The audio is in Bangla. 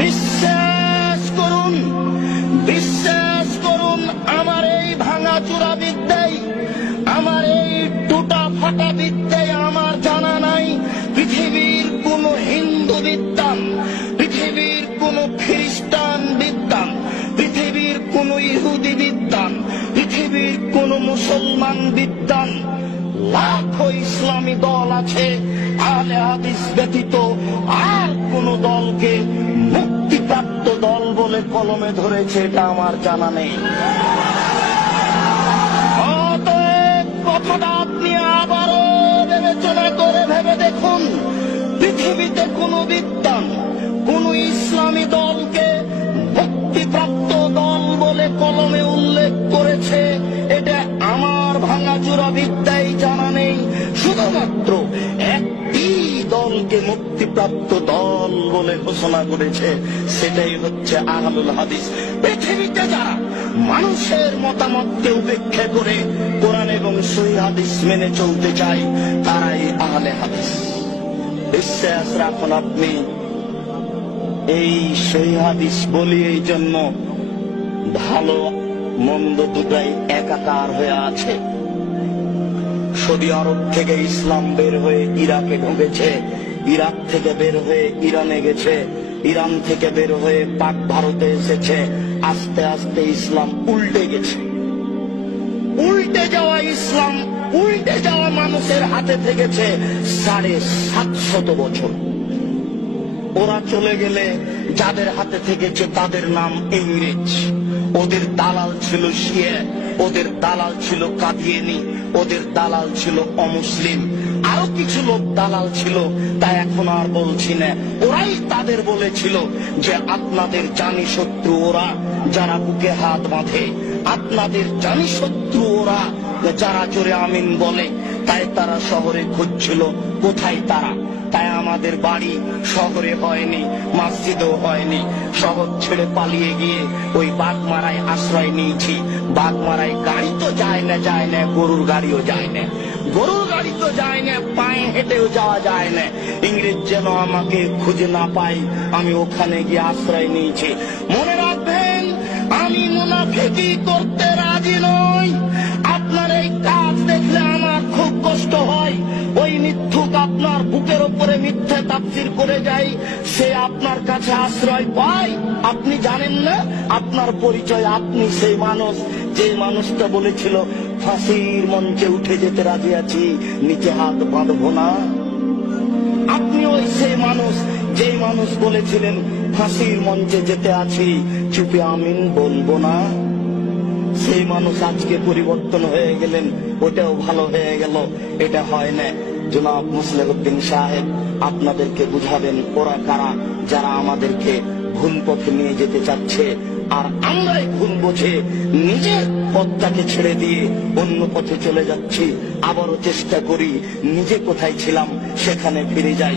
বিশ্বাস করুন, বিশ্বাস করুন, আমার এই ভাঙাচোরা বিদ্যায়, আমার এই টুটা ফাটা বিদ্যায় আমার জানা নাই পৃথিবীর কোন হিন্দু বিদ্যান, পৃথিবীর কোন খ্রিস্টান বিদ্যান, পৃথিবীর কোন ইহুদি বিদ্যান, পৃথিবীর কোন মুসলমান বিদ্যান, লাখো ইসলামী দল আছে, আহলে হাদিস ব্যতীত আর কোন দলকে মুক্তিপ্রাপ্ত দল বলে কলমে ধরেছে এটা আমার জানা নেই। অতএব কথাটা আপনি আবারও বিবেচনা করে ভেবে দেখুন, পৃথিবীতে কোন বিদ্যান কোন ইসলামী দলকে মুক্তিপ্রাপ্ত দল বলে কলমে উল্লেখ করেছে এটা আমার ভাঙাচোরা বিদ্যায় জানা নেই। শুধুমাত্র একটি দলকে মুক্তিপ্রাপ্ত দল বলে ঘোষণা করেছে, সেটাই হচ্ছে আহলুল হাদিস। পৃথিবীতে যারা মানুষের মতামতকে উপেক্ষা করে কোরআন এবং সহিহ হাদিস মেনে চলতে চায় তারাই আহলে হাদিস। বিশ্বাস রাখুন আপনি, এই সহিহ হাদিস বলি এই জন্য ভালো মন্দ দুটাই একাকার হয়ে আছে। সৌদি আরব থেকে ইসলাম বের হয়ে ইরাকে ঢুকেছে, ইরাক থেকে বের হয়ে ইরানে গেছে, ইরান থেকে বের হয়ে পাক ভারতে এসেছে। আস্তে আস্তে ইসলাম উল্টে গেছে। উল্টে যাওয়া ইসলাম উল্টে যাওয়া মানুষের হাতে থেকেছে 750 বছর। ওরা চলে গেলে যাদের হাতে থেকেছে তাদের নাম ইংরেজ। ওদের দালাল ছিল শিয়া, ওদের দালাল ছিল কাদিয়ানী, ওদের দালাল ছিল অমুসলিম, আরো কিছু লোক দালাল ছিল, তা এখন আর বলছি না। ওরাই তাদের বলেছিল যে আপনাদের জানি শত্রু ওরা যারা বুকে হাত বাঁধে, আপনাদের জানি শত্রু ওরা যারা জোরে আমিন বলে। তাই তারা শহরে খুঁজছিল কোথায় তারা। তাই আমাদের বাড়ি শহরে হয়নি, মসজিদও হয়নি, শহর ছেড়ে পালিয়ে গিয়ে ওই বাগমারায় আশ্রয় নিয়েছি। বাগমারায় গাড়ি তো যায় না, যায় না, গরুর গাড়িও যায় না, গরুর গাড়ি তো যায় না, পায়ে হেঁটেও যাওয়া যায় না। ইংরেজ যেন আমাকে খুঁজে না পাই, আমি ওখানে গিয়ে আশ্রয় নিয়েছি। মনে রাখবেন, আমি মুনাফিকি করতে রাজি নই। আপনার এই কাজ দেখলে আমার খুব কষ্ট হয়। ওই মিথ্যুক আপনার বুকের উপরে মিথ্যে তাফসীর করে যায়, সে আপনার কাছে আশ্রয় পায়। আপনি জানেন না আপনার পরিচয়। আপনি সেই মানুষ যে মানুষটা বলেছিল ফাঁসির মঞ্চে উঠে যেতে রাজি আছি, নিচে হাত বাঁধবো না। আপনি ওই সেই মানুষ যে মানুষ বলেছিলেন ফাঁসির মঞ্চে যেতে আছি, চুপে আমিন বলবো না। সেই মানুষ আজকে পরিবর্তন হয়ে গেলেন, ওটাও ভালো হয়ে গেল। এটা হয় না। জনাব মুসলিহউদ্দিন সাহেব আপনাদেরকে বুঝাবেন ওরা কারা, যারা আমাদেরকে ভুল পথে নিয়ে যেতে চাচ্ছে। আর আমরাই ভুল বুঝে নিজের পথটাকে ছেড়ে দিয়ে অন্য পথে চলে যাচ্ছি। আবারও চেষ্টা করি নিজে কোথায় ছিলাম সেখানে ফিরে যাই।